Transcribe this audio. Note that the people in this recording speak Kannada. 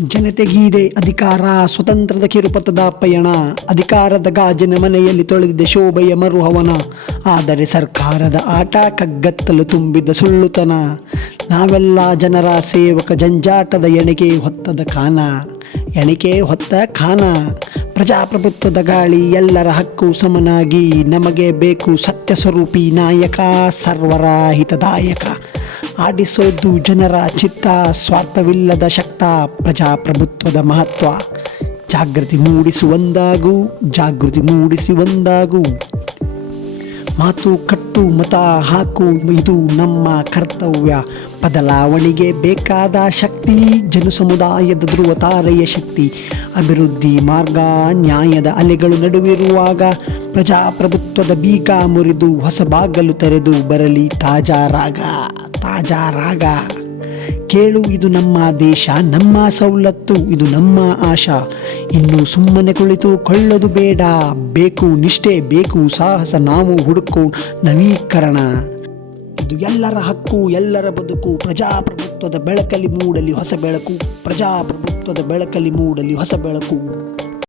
ಜನತೆಗೀದೆ ಅಧಿಕಾರ, ಸ್ವತಂತ್ರದ ಕಿರುಪಥದ ಪಯಣ ಅಧಿಕಾರದ ಗಾಜಿನ ಮನೆಯಲ್ಲಿ ತೊಳೆದಿದ್ದ ಶೋಭೆಯ ಮರುಹವನ, ಆದರೆ ಸರ್ಕಾರದ ಆಟ ಕಗ್ಗತ್ತಲು ತುಂಬಿದ ಸುಳ್ಳುತನ. ನಾವೆಲ್ಲ ಜನರ ಸೇವಕ ಜಂಜಾಟದ ಎಣಿಕೆ ಹೊತ್ತದ ಕಾನ ಎಣಿಕೆ ಹೊತ್ತ ಖಾನ. ಪ್ರಜಾಪ್ರಭುತ್ವದ ಗಾಳಿ ಎಲ್ಲರ ಹಕ್ಕು ಸಮನಾಗಿ, ನಮಗೆ ಬೇಕು ಸತ್ಯ ಸ್ವರೂಪಿ ನಾಯಕ ಸರ್ವರ ಹಿತದಾಯಕ ಆಡಿಸೋದು ಜನರ ಚಿತ್ತ, ಸ್ವಾರ್ಥವಿಲ್ಲದ ಶಕ್ತ, ಪ್ರಜಾಪ್ರಭುತ್ವದ ಮಹತ್ವ. ಜಾಗೃತಿ ಮೂಡಿಸಿ ಒಂದಾಗು, ಜಾಗೃತಿ ಮೂಡಿಸಿ ಒಂದಾಗು. ಮಾತು ಕಟ್ಟು, ಮತ ಹಾಕು, ಇದು ನಮ್ಮ ಕರ್ತವ್ಯ. ಬದಲಾವಣೆಗೆ ಬೇಕಾದ ಶಕ್ತಿ ಜನ ಸಮುದಾಯದ ಧ್ರುವ ತಾರೆಯ ಶಕ್ತಿ. ಅಭಿವೃದ್ಧಿ ಮಾರ್ಗ, ನ್ಯಾಯದ ಅಲೆಗಳು ನಡುವಿರುವಾಗ ಪ್ರಜಾಪ್ರಭುತ್ವದ ಬೀಗ ಮುರಿದು ಹೊಸ ಬಾಗಲು ತೆರೆದು ಬರಲಿ ತಾಜಾ ರಾಗ ತಾಜಾ ರಾಗ. ಕೇಳು ಇದು ನಮ್ಮ ದೇಶ, ನಮ್ಮ ಸವಲತ್ತು, ಇದು ನಮ್ಮ ಆಶಾ. ಇನ್ನು ಸುಮ್ಮನೆ ಕುಳಿತು ಕೊಳ್ಳೋದು ಬೇಡ, ಬೇಕು ನಿಷ್ಠೆ, ಬೇಕು ಸಾಹಸ, ನಾವು ಹುಡುಕು ನವೀಕರಣ. ಇದು ಎಲ್ಲರ ಹಕ್ಕು, ಎಲ್ಲರ ಬದುಕು, ಪ್ರಜಾಪ್ರಭುತ್ವದ ಬೆಳಕಲ್ಲಿ ಮೂಡಲಿ ಹೊಸ ಬೆಳಕು, ಪ್ರಜಾಪ್ರಭುತ್ವದ ಬೆಳಕಲ್ಲಿ ಮೂಡಲಿ ಹೊಸ ಬೆಳಕು.